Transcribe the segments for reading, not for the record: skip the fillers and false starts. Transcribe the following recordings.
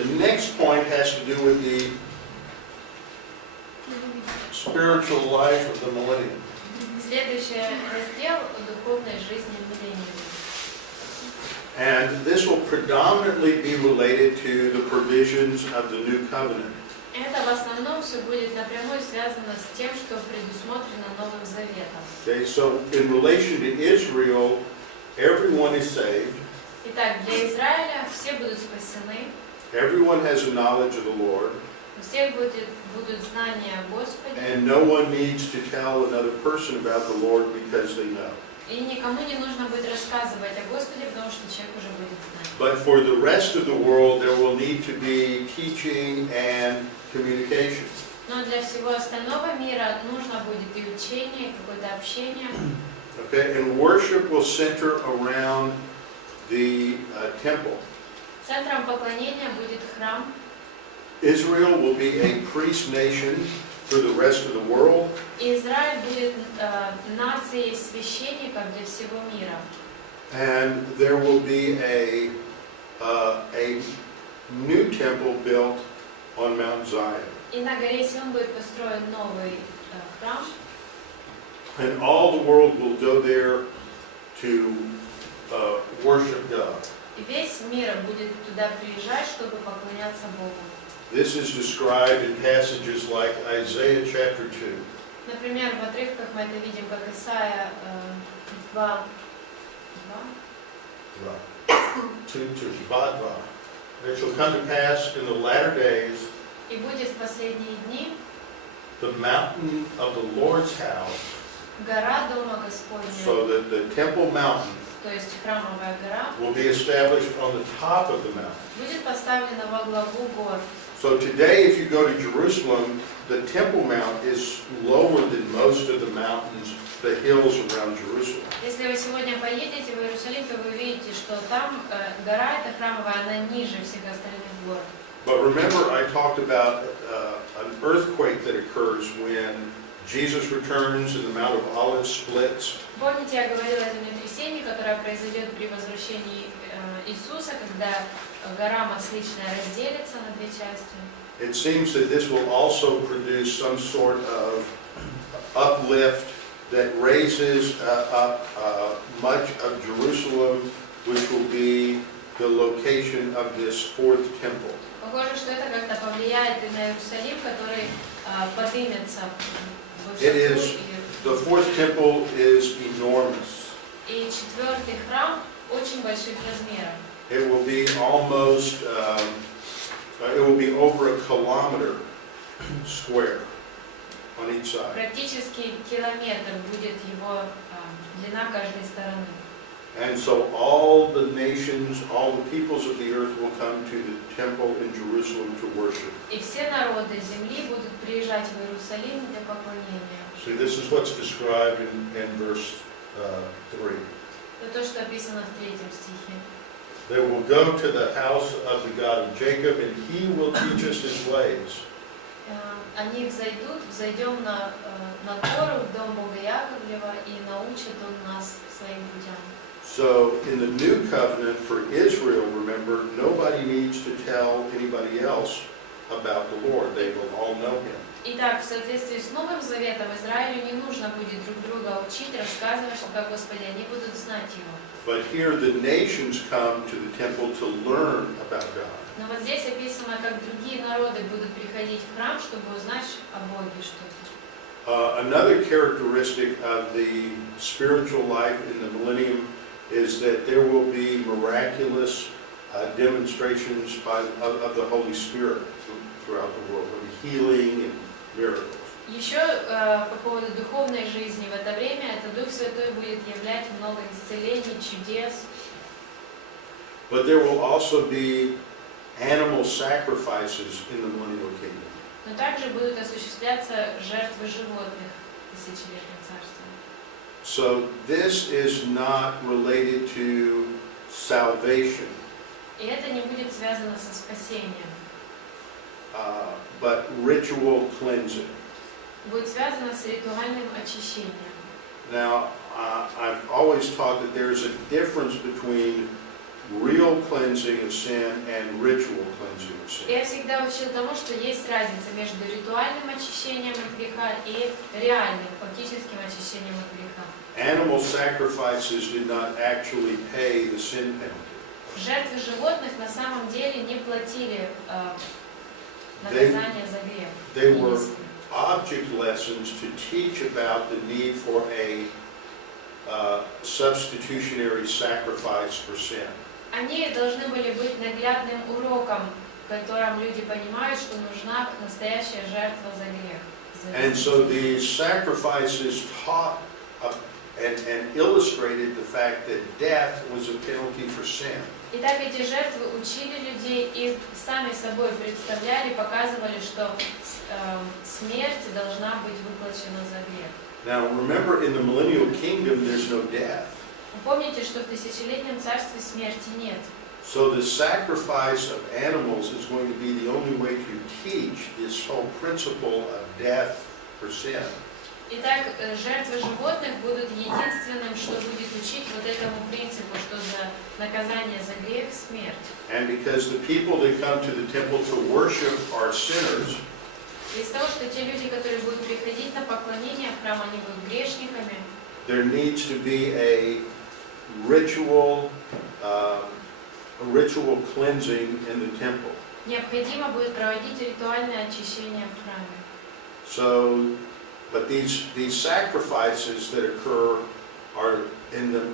The next point has to do with the spiritual life of the millennium. Следующий раздел о духовной жизни миллениума. And this will predominantly be related to the provisions of the new covenant. Это в основном все будет напрямую связано с тем, что предусмотрено Новым Заветом. Okay, so in relation to Israel, everyone is saved. Итак, для Израиля все будут спасены, Everyone has a knowledge of the Lord. у всех будут знания о Господе, And no one needs to tell another person about the Lord because they know. и никому не нужно будет рассказывать о Господе, потому что человек уже будет знать. But for the rest of the world, there will need to be teaching and communication. Но для всего остального мира нужно будет и учение, и какое-то общение. Okay, and worship will center around the temple. Центром поклонения будет храм. Israel will be a priest nation for the rest of the world. И Израиль будет нацией священников для всего мира. And there will be a new temple built on Mount Zion. И на горе Сион будет построен новый храм. And all the world will go there to worship God. И весь мир будет туда приезжать, чтобы поклоняться Богу. This is described in passages like Isaiah chapter 2. Например, в отрывках мы это видим, как Исайя 2. 2. It shall come to pass in the latter days, И будет в последние дни the mountain of the Lord's house, гора Дома Господня, so that the temple mountain то есть храмовая гора, will be established on the top of the mountain. будет поставлена во главу гор. So today, if you go to Jerusalem, the Temple Mount is lower than most of the mountains, the hills around Jerusalem. Если вы сегодня поедете в Иерусалим, то вы увидите, что там гора эта храмовая, она ниже всех остальных гор. But remember, I talked about an earthquake that occurs when Jesus returns and the Mount of Olives splits. Помните, я говорила о землетрясении, которое произойдет при возвращении Иисуса, когда гора Масличная разделится на две части. It seems that this will also produce some sort of uplift that raises up much of Jerusalem, which will be the location of this fourth temple. Похоже, что это как-то повлияет и на Иерусалим, который поднимется в It is, высоту. the fourth temple is enormous. И четвертый храм очень больших размеров. It will be almost, it will be over a kilometer square on each side. Практически километр будет его длина каждой стороны. And so all the nations, all the peoples of the earth will come to the temple in Jerusalem to worship. И все народы земли будут приезжать в Иерусалим для поклонения. See, this is what's described in verse 3. Это то, что описано в 3 стихе. They will go to the house of the God of Jacob, and he will teach us his ways. Они взойдем на гору, в дом Бога Яковлева, и научит Он нас своим путям. So in the new covenant for Israel, remember, nobody needs to tell anybody else about the Lord. They will all know him. Итак, в соответствии с Новым Заветом Израилю не нужно будет друг друга учить, рассказывать, что о Господе, они будут знать Его. But here the nations come to the temple to learn about God. Но вот здесь описано, как другие народы будут приходить в храм, чтобы узнать о Боге что-то. Another characteristic of the spiritual life in the millennium is that there will be miraculous demonstrations of the Holy Spirit throughout the world, healing and miracles. Еще по поводу духовной жизни в это время, это Дух Святой будет являть много исцелений, чудес. But there will also be animal sacrifices in the millennial kingdom. Но также будут осуществляться жертвы животных в тысячелетнем царстве. So this is not related to salvation, И это не будет связано со спасением, but ritual cleansing. будет связано с ритуальным очищением. Now, I've always taught that there's a difference between real cleansing of sin and ritual cleansing of sin. Я всегда учил тому, что есть разница между ритуальным очищением от греха и реальным, фактическим очищением от греха. Animal sacrifices did not actually pay the sin penalty. Жертвы животных на самом деле не платили наказание за грех. They were object lessons to teach about the need for a substitutionary sacrifice for sin. Они должны были быть наглядным уроком, в котором люди понимают, что нужна настоящая жертва за грех. And so these sacrifices taught and illustrated the fact that death was a penalty for sin. Итак, эти жертвы учили людей и сами собой представляли, показывали, что смерть должна быть выплачена за грех. Now remember, in the millennial kingdom there's no death. Помните, что в тысячелетнем царстве смерти нет. So the sacrifice of animals is going to be the only way to teach this whole principle of death for sin. Итак, жертвы животных будут единственным, что будет учить вот этому принципу, что за наказание за грех смерть. And because the people that come to the temple to worship are sinners, Из того, что те люди, которые будут приходить на поклонение в храм, они будут грешниками, there needs to be a ritual cleansing in the temple. необходимо будет проводить ритуальное очищение в храме. So, but these sacrifices that occur are in the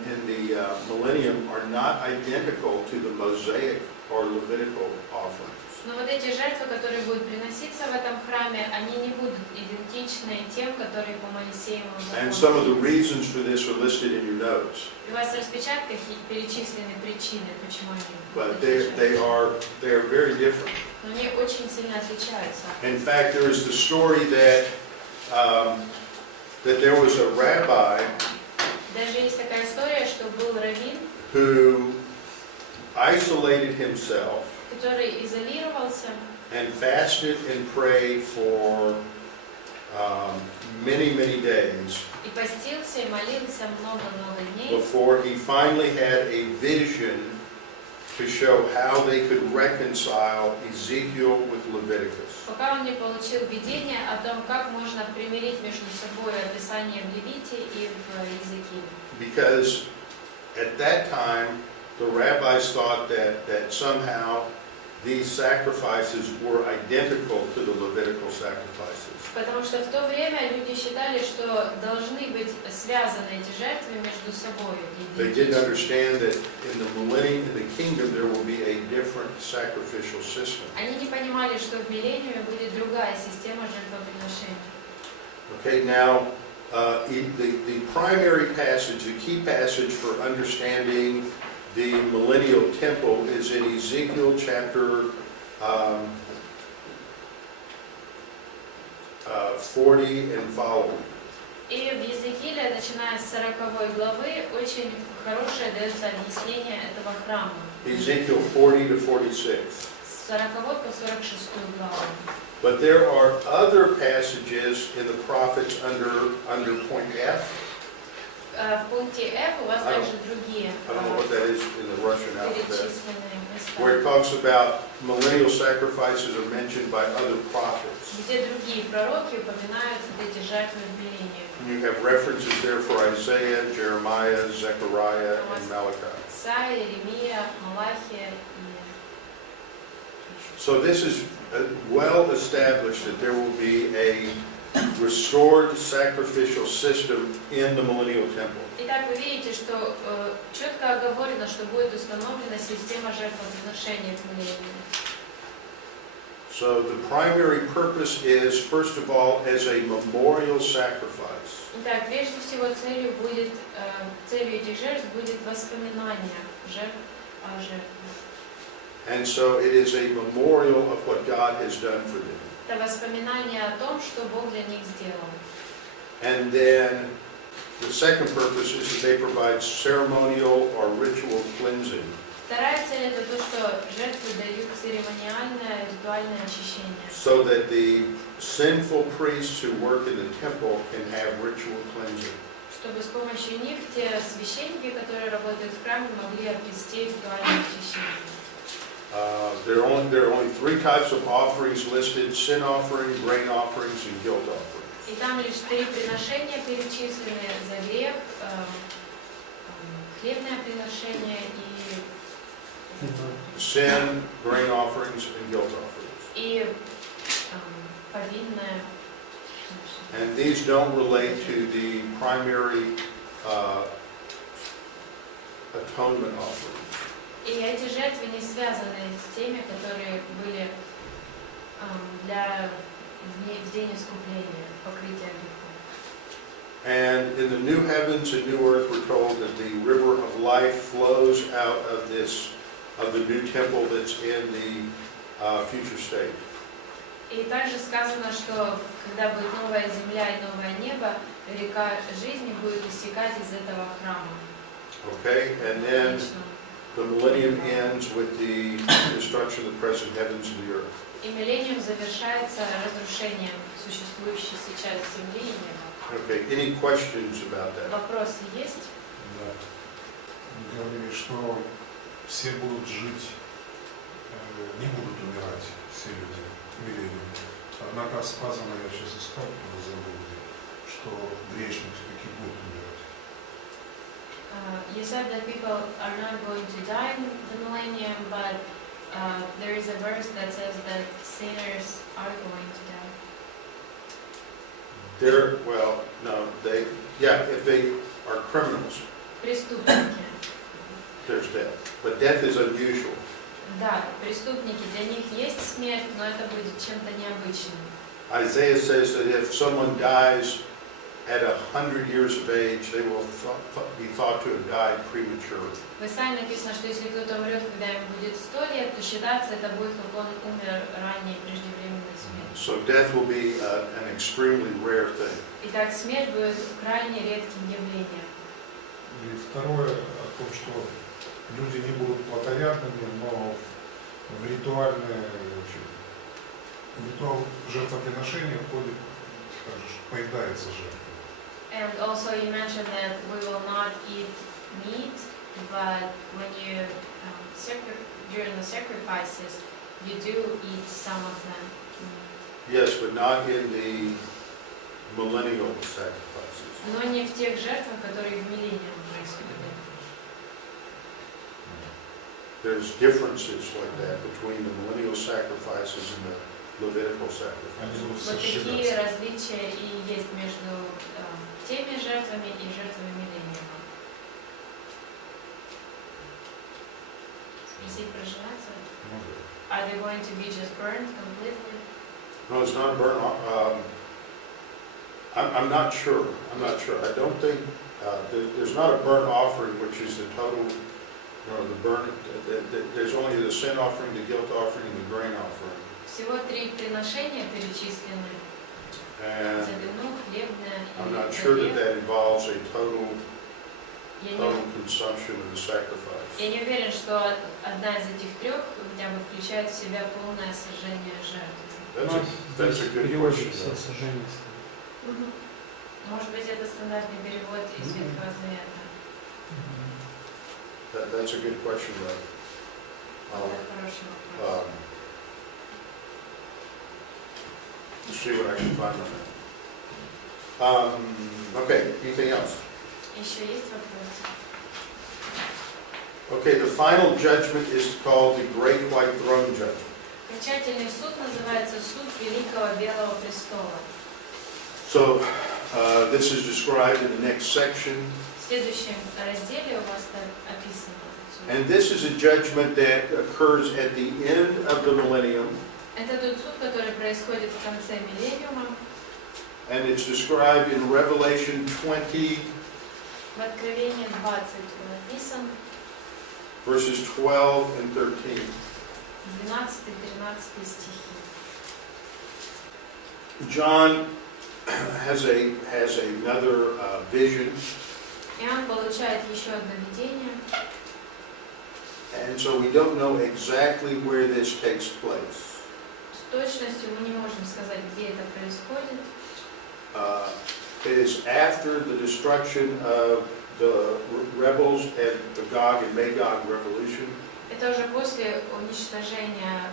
millennium are not identical to the Mosaic or Levitical offerings. Но вот эти жертвы, которые будут приноситься в этом храме, они не будут идентичны тем, которые по Моисеевому And some of the закону. reasons for this are listed in your notes. У вас в распечатках перечислены причины, почему они But отличаются. they are very different. Но они очень сильно отличаются. In fact, there is the story that there was a rabbi Даже есть такая история, что был раввин, who isolated himself который изолировался and fasted and prayed for many days и постился, и молился много-много дней, before he finally had a vision to show how they could reconcile Ezekiel with Leviticus. пока он не получил видение о том, как можно примирить между собой описание в Левите и в Иезекииле. Because at that time, the rabbis thought that somehow these sacrifices were identical to the Levitical sacrifices. Потому что в то время люди считали, что должны быть связаны эти жертвы между собой. They didn't understand that in the millennium, in the kingdom, there will be a different sacrificial system. Они не понимали, что в миллениуме будет другая система жертвоприношений. Okay, now the primary passage, the key passage for understanding the millennial temple is in Ezekiel chapter 40 and following. И в Иезекииле, начиная с 40 главы, очень хорошее дается объяснение этого храма. Ezekiel 40 to 46. С 40 по 46 главу. But there are other passages in the prophets under point F. В пункте F у вас также другие I don't know what that is in the Russian alphabet. перечисленные Where it места, talks about millennial sacrifices are mentioned by other prophets. где другие пророки упоминают эти жертвы в миллениуме. You have references there for Isaiah, Jeremiah, Zechariah, and Malachi. Исаия, Иеремия, Малахия и... So this is well established that there will be a restored sacrificial system in the millennial temple. Итак, вы видите, что четко оговорено, что будет установлена система жертвоприношения в миллениуме. So the primary purpose is, first of all, as a memorial sacrifice. Итак, прежде всего целью этих жертв будет воспоминание о жертвах. And so it is a memorial of what God has done for them. Это воспоминание о том, что Бог для них сделал. And then the second purpose is that they provide ceremonial or ritual cleansing. Вторая цель – это то, что жертвы дают церемониальное, ритуальное очищение. So that the sinful priests who work in the temple can have ritual cleansing. чтобы с помощью них те священники, которые работают в храме, могли обрести ритуальное очищение. There are only three types of offerings listed: sin offering, grain offerings, and guilt offerings. И там лишь 3 приношения перечислены: за грех, хлебное приношение и Sin, grain offerings, and guilt offerings. и повинное. And these don't relate to the primary atonement offerings. И эти жертвы не связаны с теми, которые были в день искупления, покрытия греха. And in the new heavens and new earth, we're told that the river of life flows out of the new temple that's in the future state. И также сказано, что когда будет новая земля и новое небо, река жизни будет истекать из этого храма. Okay, and then the millennium ends with the destruction of the present heavens and the earth. И миллениум завершается разрушением существующей сейчас земли и неба. Okay, any questions about that? Вопросы есть? Да. Говорили, что все будут жить, не будут умирать, все люди, миллениум. Однако сказано, я сейчас искал, когда забыл, что грешник все-таки будет умирать. You said that people are not going to die in the millennium, but there is a verse that says that sinners are going to die. If they are criminals, Преступники. there's death. But death is unusual. Да, преступники, для них есть смерть, но это будет чем-то необычным. Isaiah says that if someone dies at 100 years of age, they will be thought to have died prematurely. В Исаии написано, что если кто-то умрет, когда ему будет 100 лет, то считаться это будет, как он умер ранее преждевременной смертью. So death will be an extremely rare thing. Итак, смерть будет крайне редким явлением. И второе, о том, что люди не будут плотоядными, но в ритуал жертвоприношения входит, поедается жертва. And also you mentioned that we will not eat meat, but when you during the sacrifices, you do eat some of them. Yes, but not in the millennial sacrifices. Но не в тех жертвах, которые в миллениум происходят. There's differences like that between the millennial sacrifices and the Levitical sacrifices. Вот такие различия и есть между теми жертвами и жертвами миллениума. Спросить про жертвы? Are they going to be just burned completely? No, it's not a burnt. I'm not sure. I don't think there's not a burnt offering, which is the total. The burnt. There's only the sin offering, the guilt offering, and the grain offering. Всего 3 приношения перечислены. And За вину, хлебное и I'm not sure that that involves a total Я consumption of the sacrifice. не уверен, что одна из этих 3 хотя бы включает в себя полное сожжение жертв. That's a good question. Может быть, это стандартный перевод из Ветхого Завета. That's a good question, though. Это хороший вопрос. Let's see what I can find on that. Okay, anything else? Еще есть вопросы? Okay, the final judgment is called the Great White Throne Judgment. Окончательный суд называется суд Великого Белого Престола. So, this is described in the next section. В следующем разделе у вас так описано. And this is a judgment that occurs at the end of the millennium. Это тот суд, который происходит в конце миллениума. And it's described in Revelation 20, В Откровении 20 написан, verses 12 and 13. 12-13 стихи. John has another vision, Иоанн получает еще одно видение, and so we don't know exactly where this takes place. с точностью мы не можем сказать, где это происходит. it is after the destruction of the rebels and the Gog and Magog revolution. Это уже после уничтожения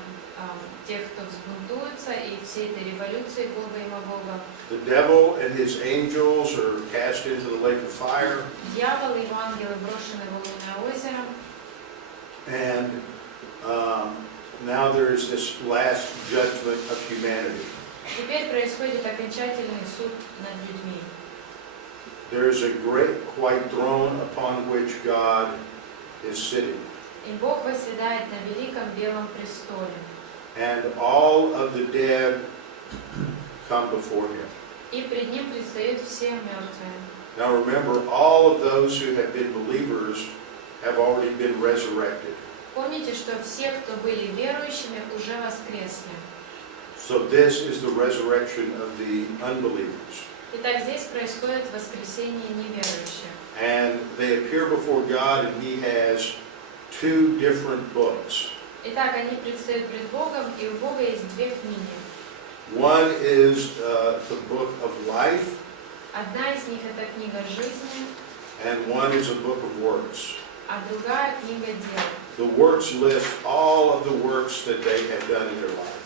тех, кто взбунтуется, и всей этой революции Гога и Магога. The devil and his angels are cast into the lake of fire. Дьявол и его ангелы брошены в огненное озеро. And now there is this last judgment of humanity. Теперь происходит окончательный суд над людьми. There is a great white throne upon which God is sitting. И Бог восседает на великом белом престоле. And all of the dead come before him. И пред ним предстают все мертвые. Now remember, all of those who have been believers have already been resurrected. Помните, что все, кто были верующими, уже воскресли. So this is the resurrection of the unbelievers. Итак, здесь происходит воскресение неверующих. And they appear before God, and he has two different books. Итак, они предстают пред Богом, и у Бога есть две книги. One is the book of life, Одна из них это книга жизни, and one is a book of works. а другая книга дел. The works list all of the works that they have done in their life.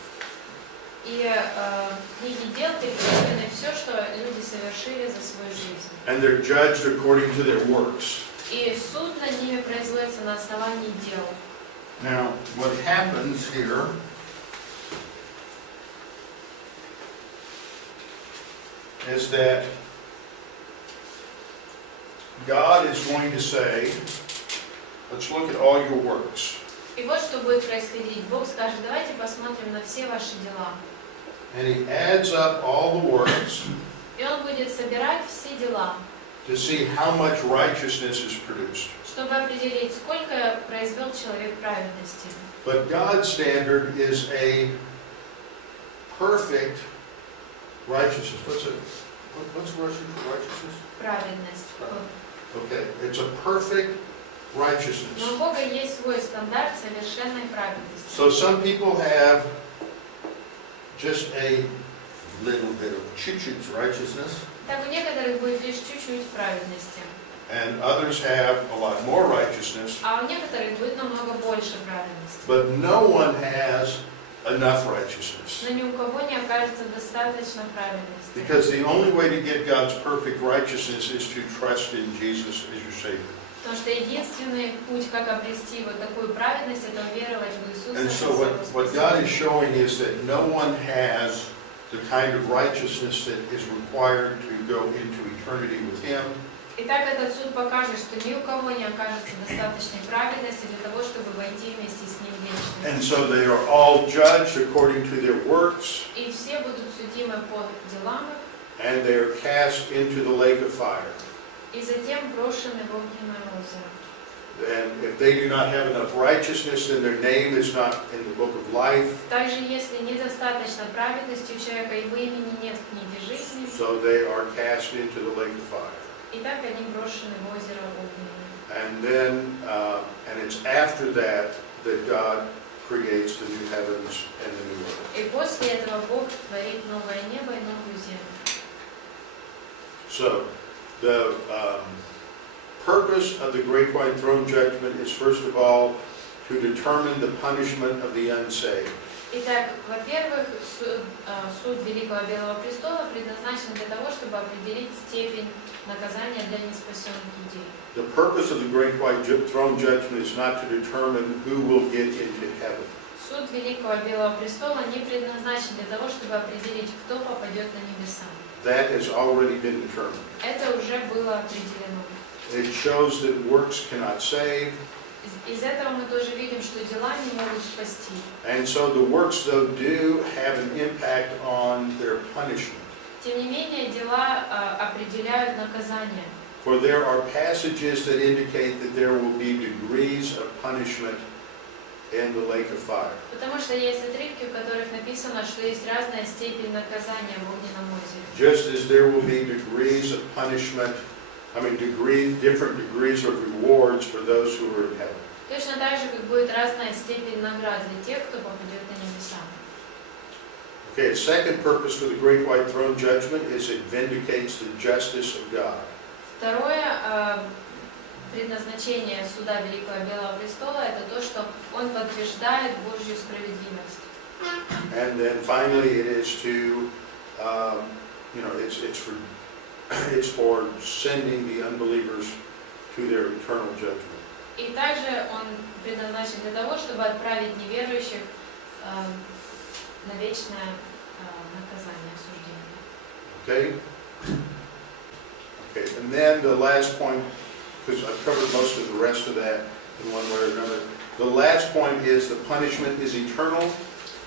И в книге дел перечислены все, что люди совершили за свою жизнь. And they're judged according to their works. И суд над ними производится на основании дел. Now, what happens here is that God is going to say, let's look at all your works. И вот что будет происходить. Бог скажет, давайте посмотрим на все ваши дела. And he adds up all the works И Он будет собирать все дела, to see how much righteousness is produced. чтобы определить, сколько произвел человек праведности. But God's standard is a perfect righteousness. What's Russian for righteousness? Праведность. Okay, it's a perfect Но righteousness. у Бога есть свой стандарт совершенной праведности. So some people have just a little bit of chit-chit righteousness, Так у некоторых будет лишь чуть-чуть праведности, and others have a lot more righteousness, а у некоторых будет намного больше праведности. but no one has enough righteousness. Но ни у кого не окажется достаточно праведности. Because the only way to get God's perfect righteousness is to trust in Jesus as your Savior. Потому что единственный путь, как обрести вот такую праведность, это уверовать в Иисуса. And so what God is showing is that no one has the kind of righteousness that is required to go into eternity with Him. Итак, этот суд покажет, что ни у кого не окажется достаточной праведности для того, чтобы войти вместе с Ним в вечность. And so they are all judged according to their works, И все будут судимы по делам их, and they are cast into the lake of fire. и затем брошены в огненное озеро. And if they do not have enough righteousness, then their name is not in the book of life, Также, если недостаточно праведности у человека, его имени нет в книге жизни, so they are cast into the lake of fire. и так они брошены в озеро огненное. And then, and it's after that that God creates the new heavens and the new earth. И после этого Бог творит новое небо и новую землю. So, the purpose of the great white throne judgment is, first of all, to determine the punishment of the unsaved. Итак, во-первых, суд Великого Белого Престола предназначен для того, чтобы определить степень наказания для неспасенных людей. The purpose of the great white throne judgment is not to determine who will get into heaven. Суд Великого Белого Престола не предназначен для того, чтобы определить, кто попадет на небеса. That has already been determined. Это уже было определено. It shows that works cannot save, Из этого мы тоже видим, что дела не могут спасти. and so the works, though, do have an impact on their punishment. Тем не менее, дела определяют наказание. For there are passages that indicate that there will be degrees of punishment in the lake of fire. Потому что есть отрывки, в которых написано, что есть разная степень наказания в огненном озере. Just as there will be degrees of punishment, different degrees of rewards for those who are in heaven. Точно так же, как будет разная степень наград для тех, кто попадет на небеса. Okay, a second purpose for the great white throne judgment is it vindicates the justice of God. Второе предназначение суда Великого Белого Престола — это то, что он подтверждает Божью справедливость. And then finally, it is to, it's for sending the unbelievers to their eternal judgment. И также он предназначен для того, чтобы отправить неверующих на вечное наказание, осуждение. Okay, and then the last point, because I've covered most of the rest of that in one way or another. The last point is the punishment is eternal.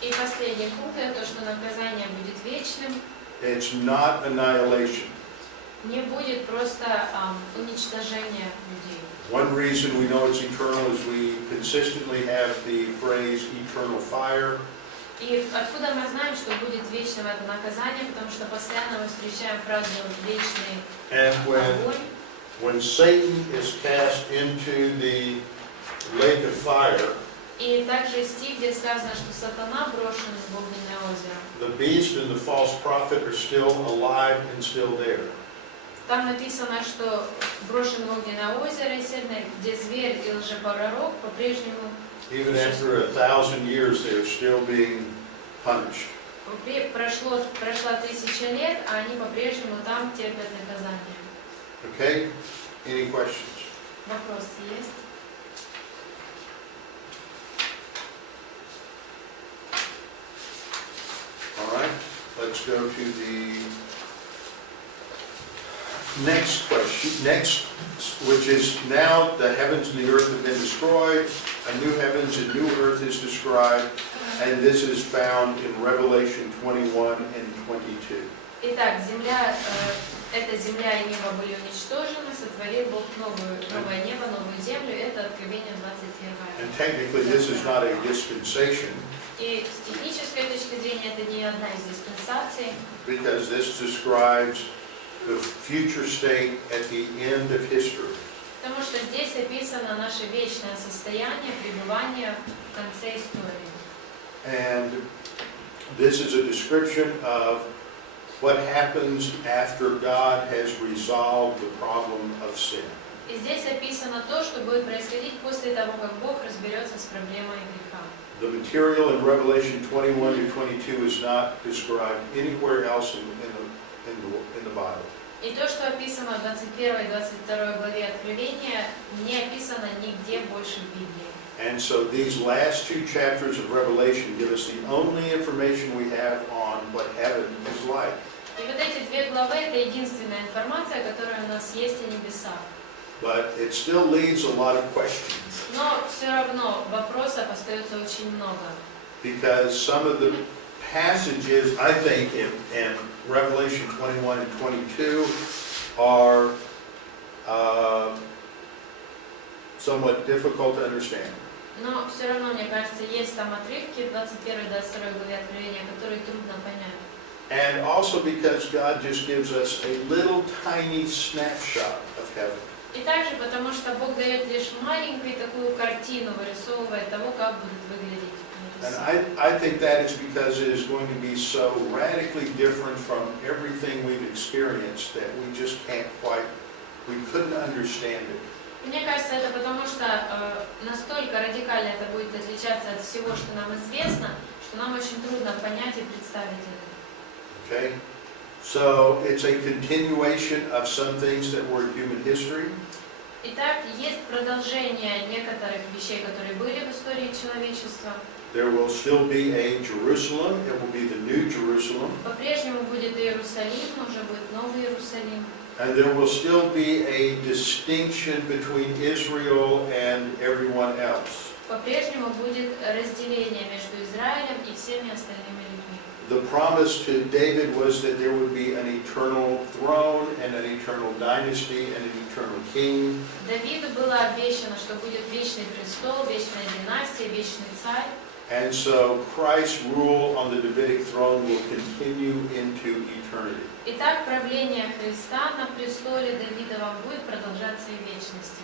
И последний пункт — это то, что наказание будет вечным. It's not annihilation. Не будет просто уничтожения людей. One reason we know it's eternal is we consistently have the phrase eternal fire. И откуда мы знаем, что будет вечным это наказание, потому что постоянно мы встречаем фразу «вечный огонь». When Satan is cast into the lake of fire, И также стих, где сказано, что сатана брошен в огненное озеро. the beast and the false prophet are still alive and still there. Там написано, что брошен в огненное озеро, где зверь и лжепророк по-прежнему Even after 1,000 years, they're still being punished. Прошла 1000 лет, а они по-прежнему там терпят наказание. Okay? Any questions? Вопрос есть? All right. Let's go to the next question. Next, which is now the heavens and the earth have been destroyed. A new heavens and new earth is described. And this is found in Revelation 21 and 22. Итак, эта земля и небо были уничтожены, сотворил Бог новое небо, новую землю. Это Откровение 21. And technically, this is not a dispensation. И с технической точки зрения это не одна из диспенсаций, Because this describes the future state at the end of history. потому что здесь описано наше вечное состояние пребывания в конце истории. And this is a description of what happens after God has resolved the problem of sin. И здесь описано то, что будет происходить после того, как Бог разберется с проблемой греха. The material in Revelation 21 to 22 is not described anywhere else in the Bible. И то, что описано в 21 и 22 главе Откровения, не описано нигде больше в Библии. And so these last two chapters of Revelation give us the only information we have on what heaven is like. И вот эти две главы — это единственная информация, которая у нас есть о небесах. But it still leaves a lot of questions. Но все равно вопросов остается очень много. Because some of the passages, I think, in Revelation 21 and 22 are somewhat difficult to understand. Но все равно, мне кажется, есть там отрывки в 21 и 22 главе Откровения, которые трудно понять. And also because God just gives us a little tiny snapshot of heaven. И также потому, что Бог дает лишь маленькую такую картину, вырисовывая того, как будут выглядеть And небеса. I think that is because it is going to be so radically different from everything we've experienced that we just we couldn't understand it. Мне кажется, это потому, что настолько радикально это будет отличаться от всего, что нам известно, что нам очень трудно понять и представить это. Okay? So it's a continuation of some things that were in human history. Итак, есть продолжение некоторых вещей, которые были в истории человечества. There will still be a Jerusalem. It will be the new Jerusalem. По-прежнему будет Иерусалим, но уже будет новый Иерусалим. And there will still be a distinction between Israel and everyone else. По-прежнему будет разделение между Израилем и всеми остальными людьми. The promise to David was that there would be an eternal throne and an eternal dynasty and an eternal king. Давиду было обещано, что будет вечный престол, вечная династия, вечный царь. And so Christ's rule on the Davidic throne will continue into eternity. Итак, правление Христа на престоле Давидовом будет продолжаться и в вечности.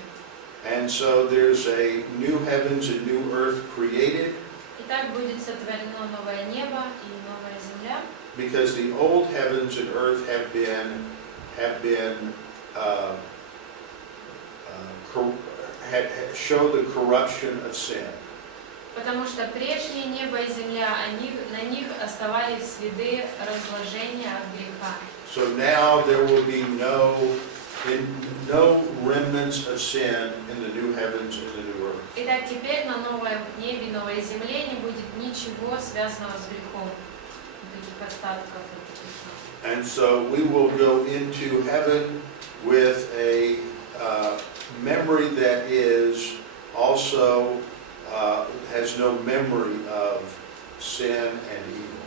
And so there's a new heavens and new earth created. И Итак, будет сотворено новое небо и новая земля, because the old heavens and earth have been show the corruption of sin. потому что прежнее небо и земля, на них оставались следы разложения греха. So now there will be no remnants of sin in the new heavens and the new earth. Итак, теперь на новом небе и новой земле не будет ничего связанного с грехом, никаких остатков от греха. And so we will go into heaven with a memory that is also has no memory of sin and evil.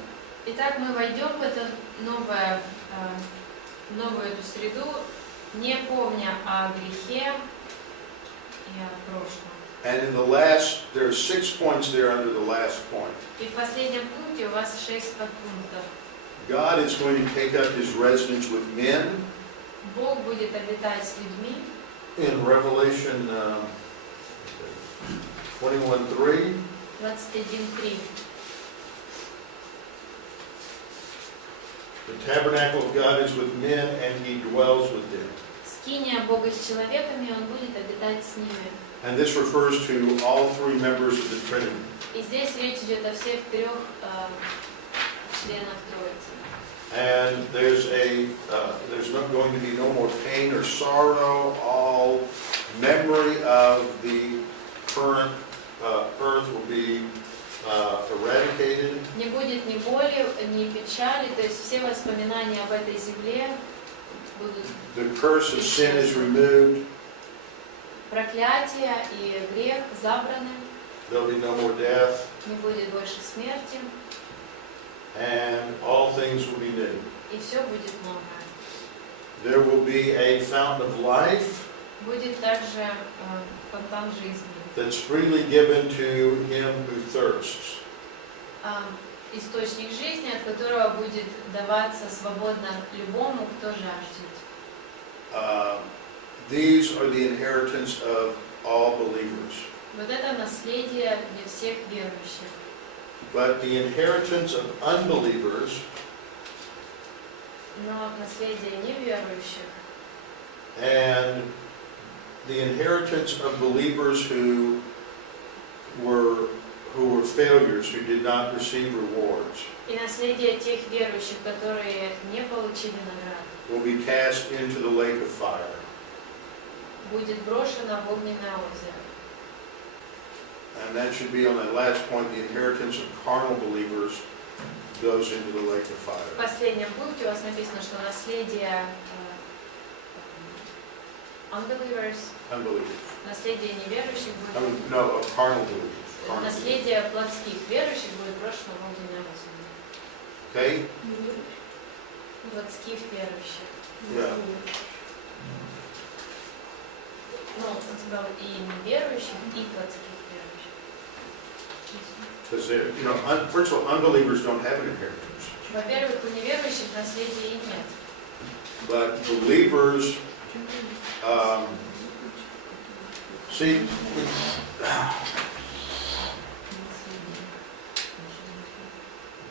Итак, мы войдем в эту новую эту среду, не помня о грехе и о прошлом. And in the last, there are 6 points there under the last point. И в последнем пункте у вас 6 подпунктов. God is going to take up his residence with men. Бог будет обитать с людьми. In Revelation 21:3, 21:3. the tabernacle of God is with men and he dwells with them. Скиния Бога с человеками, Он будет обитать с ними. And this refers to all 3 members of the Trinity. И здесь речь идет о всех 3 членах Троицы. And there's not going to be no more pain or sorrow. All memory of the current earth will be eradicated. Не будет ни боли, ни печали, то есть все воспоминания об этой земле будут. The curse of sin is removed. Проклятие и грех забраны, There'll be no more death. не будет больше смерти, And all things will be new. и все будет новое. There will be a fountain of life Будет также фонтан жизни. that's freely given to him who thirsts. Источник жизни, от которого будет даваться свободно любому, кто жаждет. These are the inheritance of all believers. Вот это наследие для всех верующих. But the inheritance of unbelievers Но наследие неверующих and the inheritance of believers who were failures, who did not receive rewards, и наследие тех верующих, которые не получили наград, will be cast into the lake of fire. будет брошено в огненное озеро. And that should be on that last point, the inheritance of carnal believers goes into the lake of В fire. последнем пункте у вас написано, что наследие unbelievers, наследие неверующих будет, No, of carnal believers. Carnal believers. наследие плотских верующих будет брошено в огненное озеро. Okay? Плотских верующих. Yeah. Ну, он сказал и неверующих, и плотских верующих. Because first of all, unbelievers don't have an inheritance. Во-первых, у неверующих наследия и нет. But believers, see,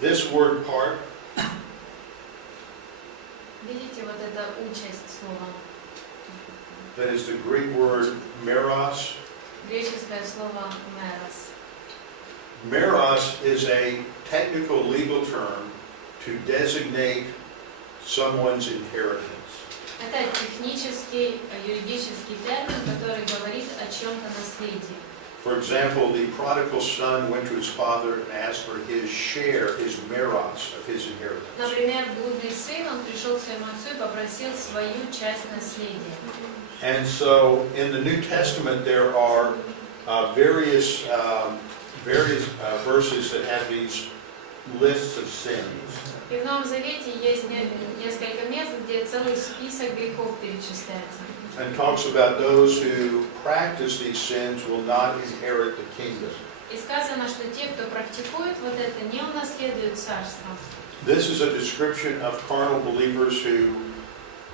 this word part Видите, вот эта участь слова. that is the Greek word meros. Греческое слово «мерос». Meros is a technical legal term to designate someone's inheritance. Это технический, юридический термин, который говорит о чем-то наследии. For example, the prodigal son went to his father and asked for his share, his meros of his inheritance. Например, блудный сын, он пришел к своему отцу и попросил свою часть наследия. And so in the New Testament there are various verses that have these lists of sins. И в Новом Завете есть несколько мест, где целый список грехов перечисляется. And talks about those who practice these sins will not inherit the kingdom. И сказано, что те, кто практикует вот это, не унаследуют царство. This is a description of carnal believers who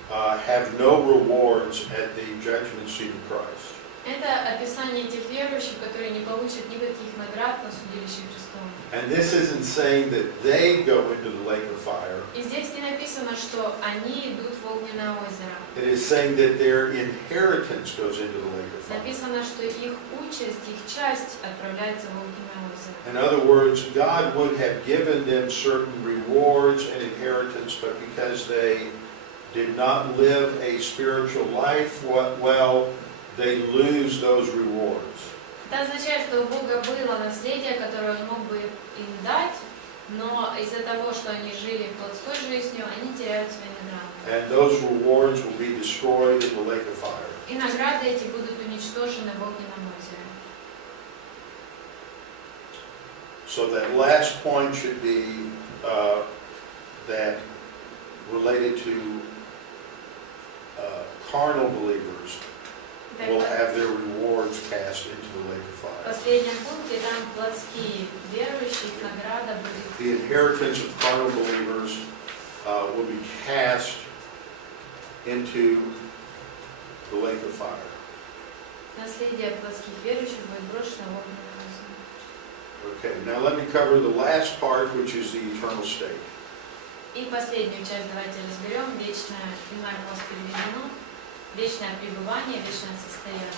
have no rewards at the judgment seat of Christ. Это описание тех верующих, которые не получат никаких наград на судилище Христовом. And this isn't saying that they go into the lake of fire. И здесь не написано, что они идут в огненное озеро. It is saying that their inheritance goes into the lake of fire. Написано, что их участь, их часть отправляется в огненное озеро. In other words, God would have given them certain rewards and inheritance, but because they did not live a spiritual life well, they lose those rewards. Это означает, что у Бога было наследие, которое Он мог бы им дать, но из-за того, что они жили плотской жизнью, они теряют свои награды. And those rewards will be destroyed in the lake of fire. И награды эти будут уничтожены в огненном озере. So that last point should be that related to carnal believers will have their rewards cast into the lake of В fire. последнем пункте там плотские верующие, их награда будет. The inheritance of carnal believers will be cast into the lake of fire. Наследие плотских верующих будет брошено в огненное озеро. Okay, now let me cover the last part, which is the eternal state. И последнюю часть давайте разберем. Вечное, не знаю, как у вас переведено. Вечное пребывание, вечное состояние.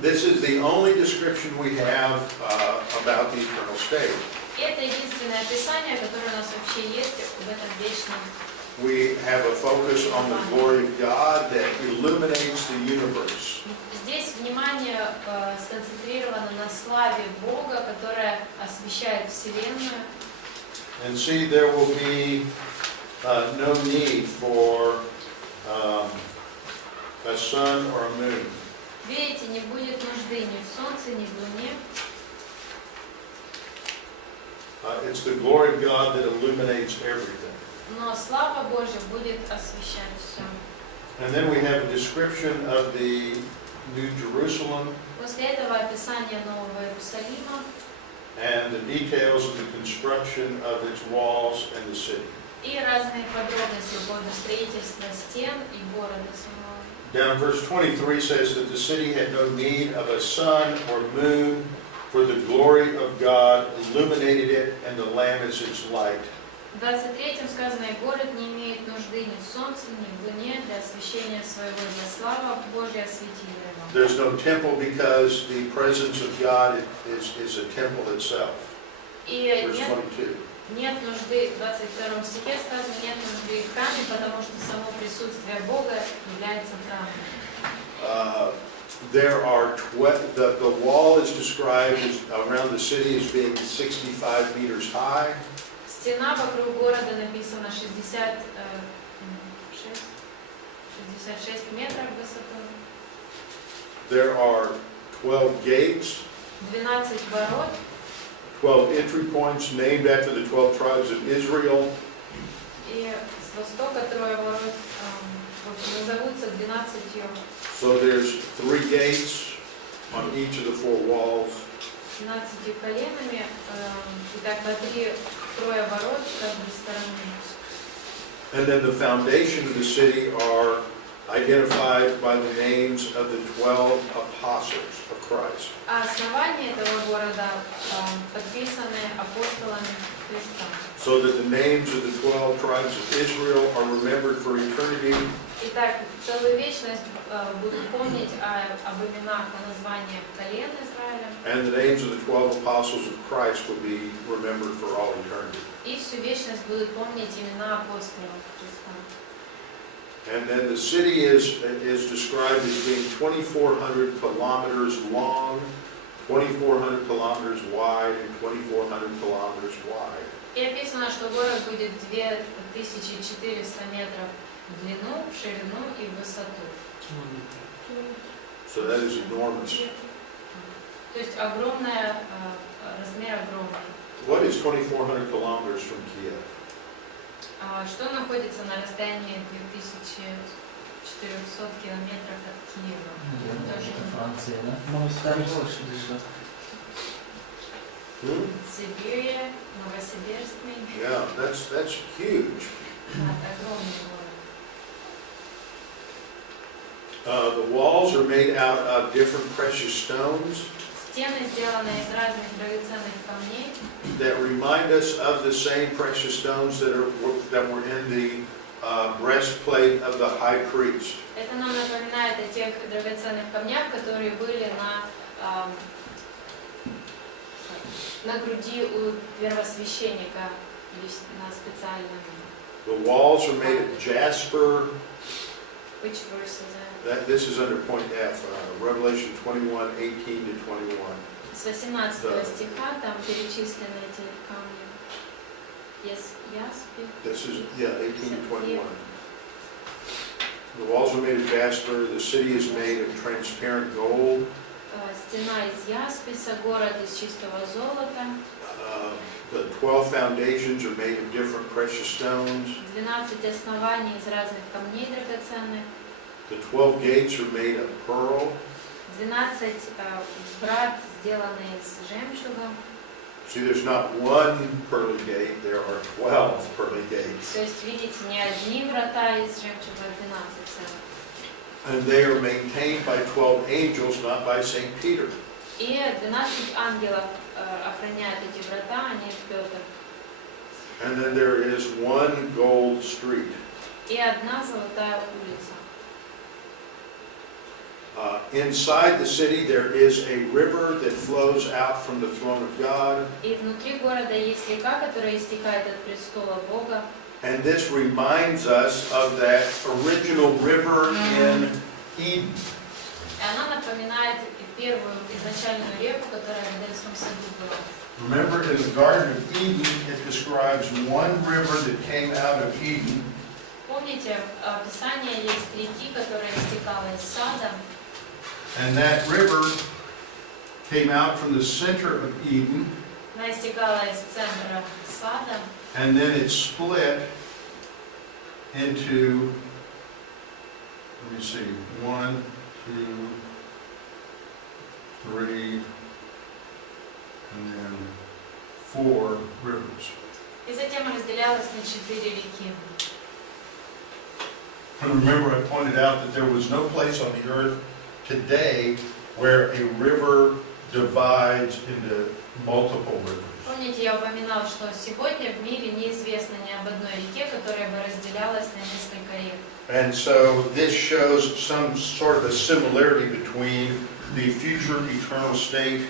This is the only description we have about the eternal state. Это единственное описание, которое у нас вообще есть в этом вечном. We have a focus on the glory of God that illuminates the universe. Здесь внимание сконцентрировано на славе Бога, которая освещает Вселенную. And see, there will be no need for a sun or a moon. Видите, не будет нужды ни в солнце, ни в луне. It's the glory of God that illuminates everything. Но слава Божья будет освещать все. And then we have a description of the New Jerusalem После этого описание Нового Иерусалима and the details of the construction of its walls and the city. и разные подробности по поводу строительства стен и города самого. Down verse 23 says that the city had no need of a sun or moon, for the glory of God illuminated it, and the Lamb is its light. В 23-м сказано, и город не имеет нужды ни в солнце, ни в луне для освещения своего, для слава Божья осветила его. There's no temple because the presence of God is a temple itself. И Verse 22. нет нужды, в 22 стихе сказано, нет нужды в храме, потому что само присутствие Бога является храмом. There are the wall is described as, around the city as being 65 meters high. Стена вокруг города написано 66 метров высотой. There are 12 gates, 12 ворот, 12 entry points named after the 12 tribes of Israel. и с востока трое ворот, в общем, назовутся 12. So there's 3 gates on each of the 4 walls. 12 коленами, и так по трое ворот с каждой стороны. And then the foundation of the city are identified by the names of the 12 apostles of Christ. А основание этого города подписаны апостолами Христа. So that the names of the 12 tribes of Israel are remembered for eternity. Итак, целую вечность будут помнить об именах и названиях колен Израиля. And the names of the 12 apostles of Christ will be remembered for all eternity. И всю вечность будут помнить имена апостолов Христа. And then the city is described as being 2,400 kilometers long, 2,400 kilometers wide, and 2,400 kilometers wide. И описано, что город будет 2400 метров в длину, в ширину и в высоту. So that is enormous. То есть огромная, размер огромный. What is 2,400 kilometers from Kiev? Что находится на расстоянии 2400 километров от Киева? Это Франция, да? Сибирия, Новосибирск. Yeah, that's huge. Это огромный город. The walls are made out of different precious stones Стены сделаны из разных драгоценных камней, that remind us of the same precious stones that were in the breastplate of the high priest. это нам напоминает о тех драгоценных камнях, которые были на груди у первосвященника, на специальном. The walls are made of jasper. Which verse is that? This is under point F, Revelation 21:18 to 21. С 18 стиха там перечислены эти камни. Яспи. This is, 18 to 21. The walls are made of jasper. The city is made of transparent gold. Стена из ясписа, город из чистого золота. The 12 foundations are made of different precious stones. 12 оснований из разных камней драгоценных. The 12 gates are made of pearl. 12 врат сделаны из жемчуга. See, there's not one pearly gate, there are 12 pearly gates. То есть, видите, не одни врата из жемчуга, а 12 целых. And they are maintained by 12 angels, not by St. Peter. И 12 ангелов охраняют эти врата, а не Петр. And then there is one gold street. И одна золотая улица. Inside the city there is a river that flows out from the throne of God. И внутри города есть река, которая истекает от престола Бога. And this reminds us of that original river in Eden. И она напоминает первую изначальную реку, которая в Эдемском саду была. Remember, in the Garden of Eden, it describes one river that came out of Eden. Помните, в Писании есть реки, которая истекала из сада. And that river came out from the center of Eden. Она истекала из центра сада. And then it split into, let me see, 1, 2, 3, and then 4 rivers. И затем разделялась на 4 реки. And remember, I pointed out that there was no place on the earth today where a river divides into multiple rivers. Помните, я упоминал, что сегодня в мире неизвестно ни об одной реке, которая бы разделялась на несколько рек. And so this shows some sort of a similarity between the future eternal state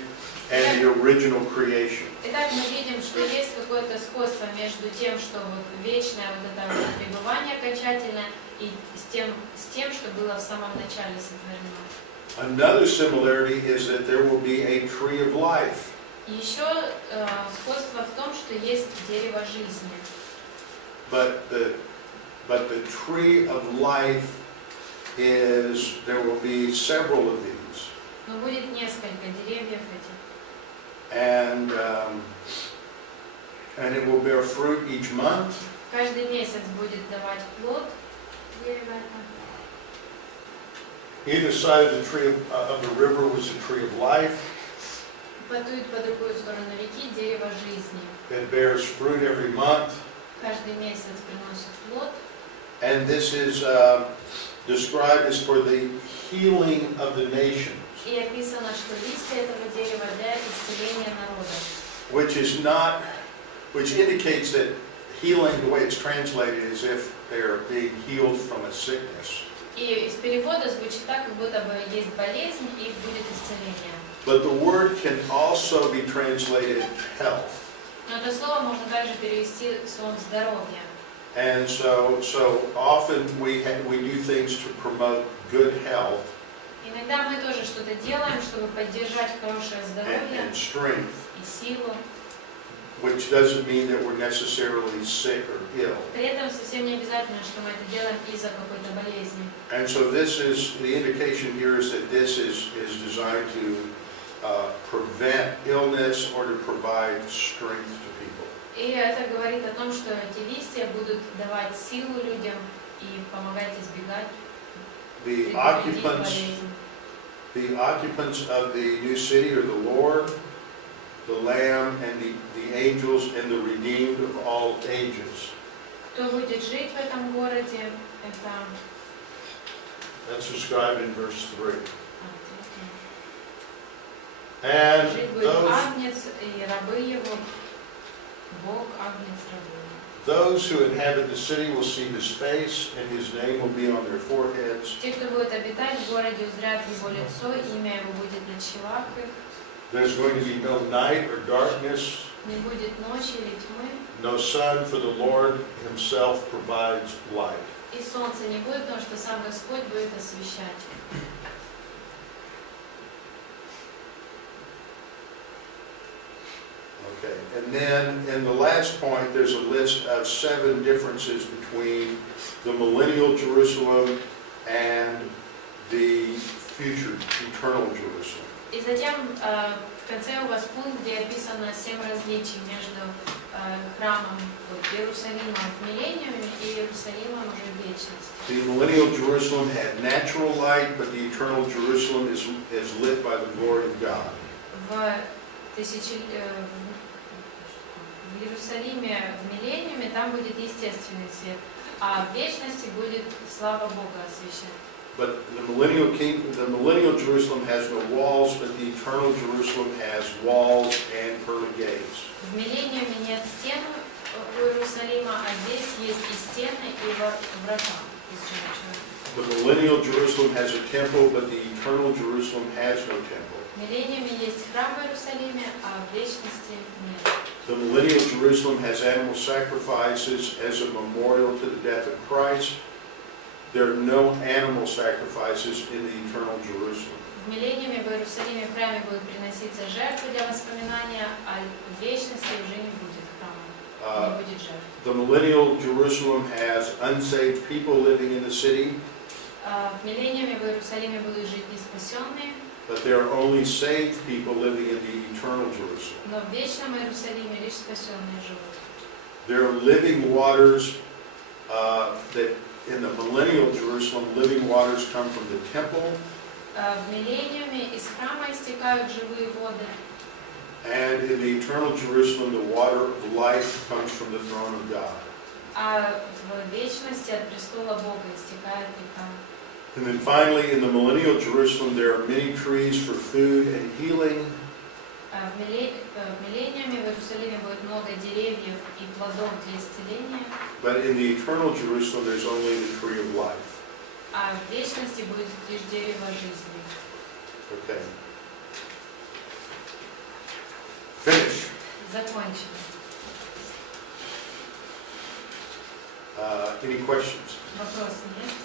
and the original creation. Итак, мы видим, что есть какое-то сходство между тем, что вот вечное вот это вот пребывание окончательное, и с тем, что было в самом начале сотворено. Another similarity is that there will be a tree of life. Еще сходство в том, что есть дерево жизни. But the tree of life is, there will be several of these. Но будет несколько деревьев этих. And it will bear fruit each month. Каждый месяц будет давать плод дерево это. Either side of the tree of the river was a tree of life. По ту и по другую сторону реки дерево жизни. It bears fruit every month. Каждый месяц приносит плод. And this is described as for the healing of the nations. И описано, что листья этого дерева для исцеления народа. Which indicates that healing, the way it's translated, is if they are being healed from a sickness. И из перевода звучит так, как будто бы есть болезнь и будет исцеление. But the word can also be translated health. Но это слово можно также перевести словом здоровье. And so often we do things to promote good health Иногда мы тоже что-то делаем, чтобы поддержать хорошее здоровье and strength, и силу. which doesn't mean that we're necessarily sick or ill. При этом совсем не обязательно, что мы это делаем из-за какой-то болезни. And so this is, the indication here is that this is designed to prevent illness or to provide strength to people. И это говорит о том, что эти листья будут давать силу людям и помогать избегать The болезней. occupants of the new city are the Lord, the Lamb, and the angels, and the redeemed of all ages. Кто будет жить в этом городе, это That's described in verse 3. А, And жить будет those, агнец и рабы его, Бог агнец рабы. those who inhabit the city will see his face, and his name will be on their foreheads. Те, кто будет обитать в городе, узрят его лицо, имя его будет на челах их. There's going to be no night or darkness, Не будет ночи или тьмы, no sun, for the Lord himself provides light. и солнца не будет, потому что сам Господь будет освещать. Okay, and then in the last point, there's a list of 7 differences between the millennial Jerusalem and the future eternal Jerusalem. И затем в конце у вас пункт, где описано 7 различий между храмом Иерусалима в миллениуме и Иерусалимом уже в вечности. The millennial Jerusalem had natural light, but the eternal Jerusalem is lit by the glory of God. В Иерусалиме в миллениуме там будет естественный свет, а в вечности будет слава Бога освещать. But the millennial Jerusalem has no walls, but the eternal Jerusalem has walls and pearly gates. В миллениуме нет стен у Иерусалима, а здесь есть и стены, и врата из жемчуга. The millennial Jerusalem has a temple, but the eternal Jerusalem has no temple. В миллениуме есть храм в Иерусалиме, а в вечности нет. The millennial Jerusalem has animal sacrifices as a memorial to the death of Christ. There are no animal sacrifices in the eternal Jerusalem. В миллениуме в Иерусалиме в храме будут приноситься жертвы для воспоминания, а в вечности уже не будет храма, не будет жертв. The millennial Jerusalem has unsaved people living in the city, В миллениуме в Иерусалиме будут жить неспасенные, but there are only saved people living in the eternal Jerusalem. но в вечном Иерусалиме лишь спасенные живут. There are living waters that in the millennial Jerusalem, living waters come from the temple, В миллениуме из храма истекают живые воды, and in the eternal Jerusalem, the water of life comes from the throne of God. а в вечности от престола Бога истекает река. And then finally, in the millennial Jerusalem, there are many trees for food and healing, В миллениуме в Иерусалиме будет много деревьев и плодов для исцеления, but in the eternal Jerusalem, there's only the tree of life. а в вечности будет лишь дерево жизни. Okay. Finish. Закончено. Any questions? Вопросы есть?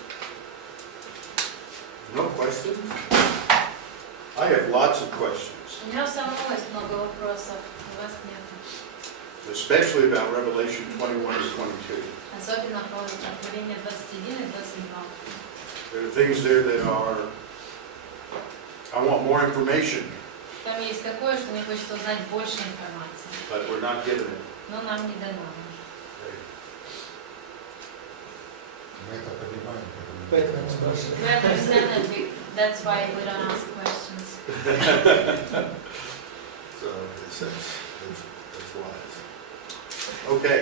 No questions? I have lots of questions, У меня у самого есть много вопросов, у вас нет. especially about Revelation 21 and 22. Особенно по Откровению 21 и 22. There are things there that are, I want more information, Там есть такое, что мне хочется узнать больше информации, but we're not given it. но нам не дано. Мы это понимаем, Поэтому спрашиваю. We understand that that's why we don't ask questions. So, that's wise. Okay.